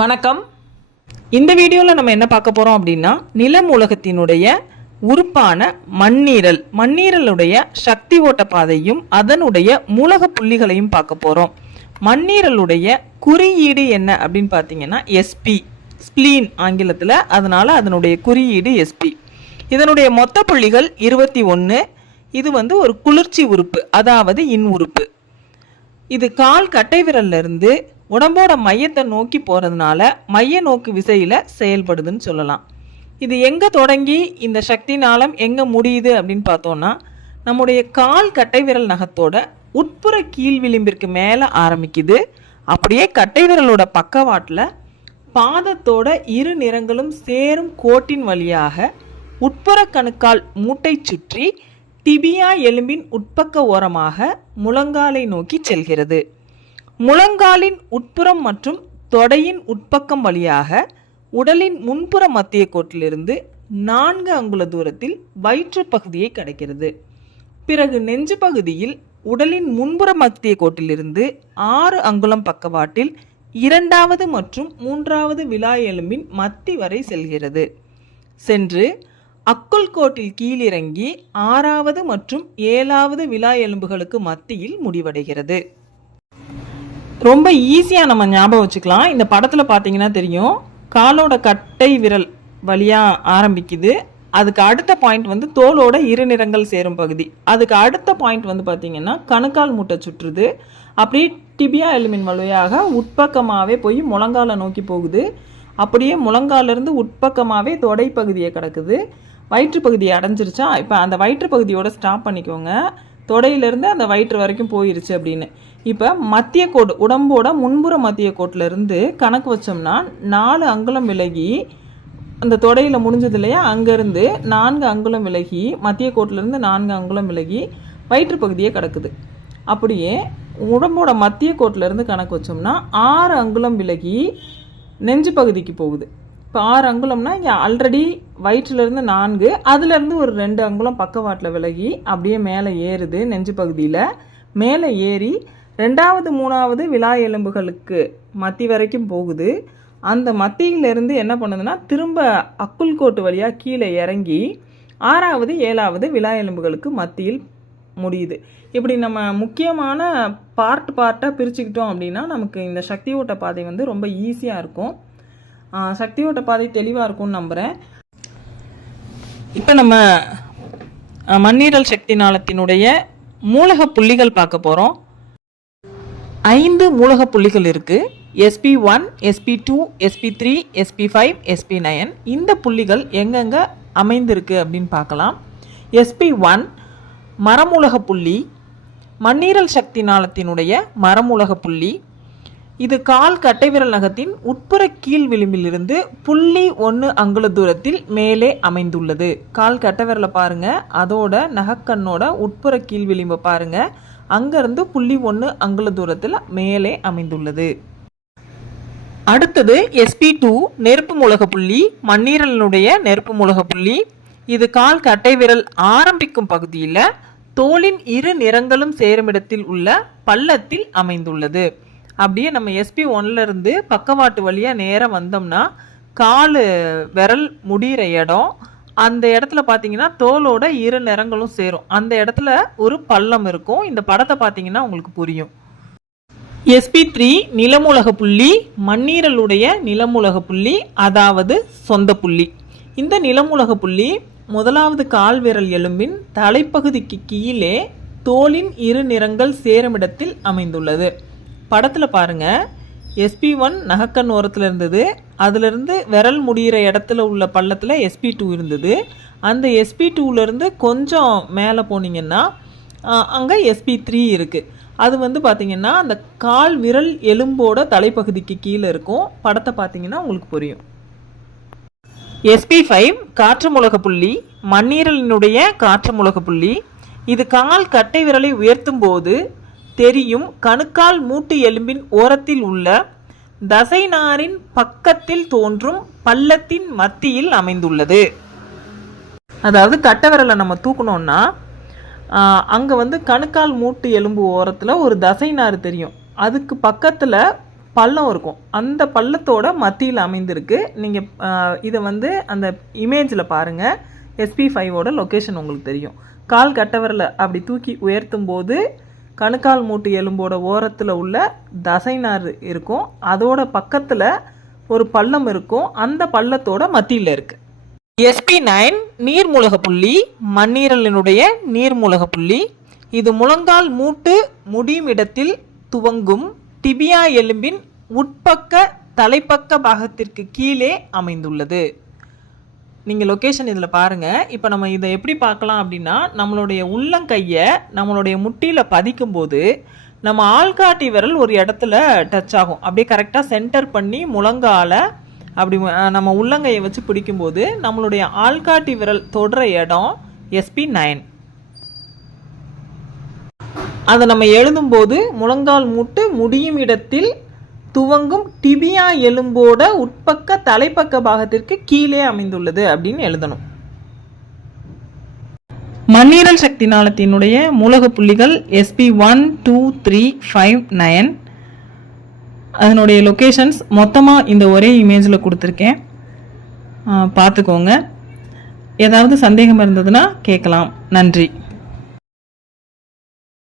வணக்கம். இந்த வீடியோவில் நம்ம என்ன பார்க்க போகிறோம் அப்படின்னா நிலம் உலகத்தினுடைய உறுப்பான மண்ணீரல். மண்ணீரலுடைய சக்தி ஓட்ட பாதையும் அதனுடைய மூலக புள்ளிகளையும் பார்க்க போகிறோம் மண்ணீரலுடைய குறியீடு என்ன அப்படின்னு பார்த்தீங்கன்னா எஸ்பி ஸ்பிளீன் ஆங்கிலத்தில் அதனால் அதனுடைய குறியீடு எஸ்பி இதனுடைய மொத்த புள்ளிகள் இருபத்தி ஒன்று இது வந்து ஒரு குளிர்ச்சி உறுப்பு அதாவது இன் உறுப்பு. இது கால் கட்டை விரல்ல இருந்து உடம்போட மையத்தை நோக்கி போகிறதுனால மைய நோக்கு விசையில் செயல்படுதுன்னு சொல்லலாம். இது எங்கே தொடங்கி இந்த சக்தி நாளம் எங்கே முடியுது அப்படின்னு பார்த்தோன்னா நம்முடைய கால் கட்டை விரல் நகத்தோட உட்புற கீழ் விளிம்பிற்கு மேலே ஆரம்பிக்குது. அப்படியே கட்டை விரலோட பக்கவாட்டில் பாதத்தோட இரு நிறங்களும் சேரும் கோட்டின் வழியாக உட்புற கணுக்கால் மூட்டை சுற்றி டிபியா எலும்பின் உட்பக்க ஓரமாக முழங்காலை நோக்கி செல்கிறது. முழங்காலின் உட்புறம் மற்றும் தொடையின் உட்பக்கம் வழியாக உடலின் முன்புற மத்திய கோட்டிலிருந்து நான்கு அங்குல தூரத்தில் வயிற்று பகுதியை கடக்கிறது. பிறகு நெஞ்சு பகுதியில் உடலின் முன்புற மத்திய கோட்டிலிருந்து ஆறு அங்குலம் பக்கவாட்டில் இரண்டாவது மற்றும் மூன்றாவது விழா எலும்பின் மத்தி வரை செல்கிறது. சென்று அக்குள் கோட்டில் கீழிறங்கி ஆறாவது மற்றும் ஏழாவது விழா எலும்புகளுக்கு மத்தியில் முடிவடைகிறது. ரொம்ப ஈஸியாக நம்ம ஞாபகம் வச்சுக்கலாம். இந்த படத்தில் பார்த்தீங்கன்னா தெரியும். காலோட கட்டை விரல் வழியாக ஆரம்பிக்குது. அதுக்கு அடுத்த பாயிண்ட் வந்து தோலோட இரு நிறங்கள் சேரும் பகுதி. அதுக்கு அடுத்த பாயிண்ட் வந்து பார்த்தீங்கன்னா கணுக்கால் மூட்டை சுற்றுது. அப்படியே டிபியா எலுமின் வழியாக உட்பக்கமாகவே போய் முழங்காலை நோக்கி போகுது. அப்படியே முழங்காலிருந்து உட்பக்கமாகவே தொடை பகுதியை கிடக்குது. வயிற்று பகுதியை அடைஞ்சிருச்சா? இப்போ அந்த வயிற்று பகுதியோட ஸ்டாப் பண்ணிக்கோங்க. தொடையிலேருந்து அந்த வயிற்று வரைக்கும் போயிருச்சு அப்படின்னு. இப்போ மத்திய கோடு உடம்போட முன்புற மத்திய கோட்டில் இருந்து கணக்கு வச்சோம்னா நாலு அங்குலம் விலகி அந்த தொடையில் முடிஞ்சது இல்லையா? அங்கேருந்து நான்கு அங்குலம் விலகி மத்திய கோட்டிலேருந்து நான்கு அங்குலம் விலகி வயிற்று பகுதியே கிடக்குது. அப்படியே உடம்போட மத்திய கோட்டிலேருந்து கணக்கு வச்சோம்னா ஆறு அங்குலம் விலகி நெஞ்சு பகுதிக்கு போகுது. இப்போ ஆறு அங்குலம்னா இங்கே ஆல்ரெடி வயிற்றுலேருந்து நான்கு அதுலேருந்து ஒரு ரெண்டு அங்குலம் பக்கவாட்டில் விலகி அப்படியே மேலே ஏறுது நெஞ்சு பகுதியில். மேலே ஏறி ரெண்டாவது மூணாவது விலா எலும்புகளுக்கு மத்தி வரைக்கும் போகுது. அந்த மத்தியிலேருந்து என்ன பண்ணுதுன்னா திரும்ப அக்குள் கோட்டு வழியாக கீழே இறங்கி ஆறாவது ஏழாவது விலா எலும்புகளுக்கு மத்தியில் முடியுது. இப்படி நம்ம முக்கியமான பார்ட் பார்ட்டாக பிரிச்சுக்கிட்டோம் அப்படின்னா நமக்கு இந்த சக்தி ஓட்ட பாதை வந்து ரொம்ப ஈஸியாக இருக்கும். சக்தியோட பாதை தெளிவாக இருக்கும்னு நம்புகிறேன் இப்போ நம்ம மண்ணீரல் சக்தி நாளத்தினுடைய மூலக புள்ளிகள் பார்க்க போகிறோம் ஐந்து மூலக புள்ளிகள் இருக்குது SP one SP two SP three SP five SP nine இந்த புள்ளிகள் எங்கெங்கே அமைந்திருக்கு அப்படின்னு பார்க்கலாம். எஸ்பி ஒன் மரமூலக புள்ளி. மண்ணீரல் சக்தி நாளத்தினுடைய மரமூலக புள்ளி. இது கால் கட்டைவிரல் நகத்தின் உட்புற கீழ் விளிம்பிலிருந்து புள்ளி ஒன்று அங்குல தூரத்தில் மேலே அமைந்துள்ளது. கால் கட்டைவிரலை பாருங்க. அதோட நகக்கண்ணோட உட்புற கீழ் விளிம்பை பாருங்க. அங்கிருந்து புள்ளி ஒன்று அங்குல தூரத்தில் மேலே அமைந்துள்ளது. அடுத்தது எஸ்பி டூ நெருப்பு மூலக புள்ளி மண்ணீரலினுடைய நெருப்பு மூலக புள்ளி. இது கால் கட்டை விரல் ஆரம்பிக்கும் பகுதியில் தோலின் இரு நிறங்களும் சேருமிடத்தில் உள்ள பள்ளத்தில் அமைந்துள்ளது. அப்படியே நம்ம எஸ்பி ஒன்ல இருந்து பக்கவாட்டு வழியாக நேராக வந்தோம்னா கால் விரல் முடிகிற இடம். அந்த இடத்துல பார்த்தீங்கன்னா தோலோட இரு நிறங்களும் சேரும். அந்த இடத்துல ஒரு பள்ளம் இருக்கும். இந்த படத்தை பார்த்தீங்கன்னா உங்களுக்கு புரியும். எஸ்பி த்ரீ நிலமுலக புள்ளி மண்ணீரலுடைய நிலமூலக புள்ளி அதாவது சொந்த புள்ளி. இந்த நிலமூலக புள்ளி முதலாவது கால் விரல் எலும்பின் தலைப்பகுதிக்கு கீழே தோலின் இரு நிறங்கள் சேரும் இடத்தில் அமைந்துள்ளது. படத்தில் பாருங்கள் எஸ்பி ஒன் நகக்கண் ஓரத்தில் இருந்தது. அதிலிருந்து விரல் முடிகிற இடத்துல உள்ள பள்ளத்தில் எஸ்பி டூ இருந்தது. அந்த எஸ்பி டூலேருந்து கொஞ்சம் மேலே போனீங்கன்னா அங்கே எஸ்பி த்ரீ இருக்குது அது வந்து பார்த்திங்கன்னா அந்த கால் விரல் எலும்போட தலைப்பகுதிக்கு கீழே இருக்கும். படத்தை பார்த்தீங்கன்னா உங்களுக்கு புரியும். எஸ்பி ஃபைவ் காற்று முலக புள்ளி மண்ணீரலினுடைய காற்று முலக புள்ளி. இது கால் கட்டை விரலை உயர்த்தும் போது தெரியும் கணுக்கால் மூட்டு எலும்பின் ஓரத்தில் உள்ள தசைநாரின் பக்கத்தில் தோன்றும் பள்ளத்தின் மத்தியில் அமைந்துள்ளது. அதாவது கட்டவரலை நம்ம தூக்கணும்னா அங்கே வந்து கணுக்கால் மூட்டு எலும்பு ஓரத்தில் ஒரு தசை தெரியும். அதுக்கு பக்கத்தில் பள்ளம் இருக்கும். அந்த பள்ளத்தோட மத்தியில் அமைந்திருக்கு. நீங்கள் இதை வந்து அந்த இமேஜில் பாருங்கள் எஸ்பி ஃபைவோட லொக்கேஷன் உங்களுக்கு தெரியும். கால் கட்டவரில் அப்படி தூக்கி உயர்த்தும் போது கணுக்கால் மூட்டு எலும்போட ஓரத்தில் உள்ள தசைநார் இருக்கும். அதோட பக்கத்தில் ஒரு பள்ளம் இருக்கும். அந்த பள்ளத்தோட மத்தியில் இருக்குது எஸ்பி நைன் நீர்மூலக புள்ளி மண்ணீரலினுடைய நீர்மூலக புள்ளி. இது முழங்கால் மூட்டு முடியும் இடத்தில் துவங்கும் டிபியா எலும்பின் உட்பக்க தலைப்பக்க பாகத்திற்கு கீழே அமைந்துள்ளது. நீங்கள் லொக்கேஷன் இதில் பாருங்கள் இப்போ நம்ம இதை எப்படி பார்க்கலாம் அப்படின்னா நம்மளுடைய உள்ளங்கையை நம்மளுடைய முட்டியில் பதிக்கும்போது நம்ம ஆள்காட்டி விரல் ஒரு இடத்துல டச் ஆகும். அப்படியே கரெக்டாக சென்டர் பண்ணி முழங்கால அப்படி நம்ம உள்ளங்கையை வச்சு பிடிக்கும்போது நம்மளுடைய ஆள்காட்டி விரல் தொடுற இடம் எஸ்பி நைன் அதை நம்ம எழுதும்போது முழங்கால் மூட்டு முடியும் இடத்தில் துவங்கும் டிபியா எலும்போட உட்பக்க தலைப்பக்க பாகத்திற்கு கீழே அமைந்துள்ளது அப்படின்னு எழுதணும். மண்ணீரல் சக்தி நாளத்தினுடைய மூலக புள்ளிகள் SP one two three five nine அதனுடைய லொக்கேஷன்ஸ் மொத்தமாக இந்த ஒரே இமேஜில் கொடுத்துருக்கேன். பார்த்துக்கோங்க. ஏதாவது சந்தேகம் இருந்ததுன்னா கேட்கலாம். நன்றி.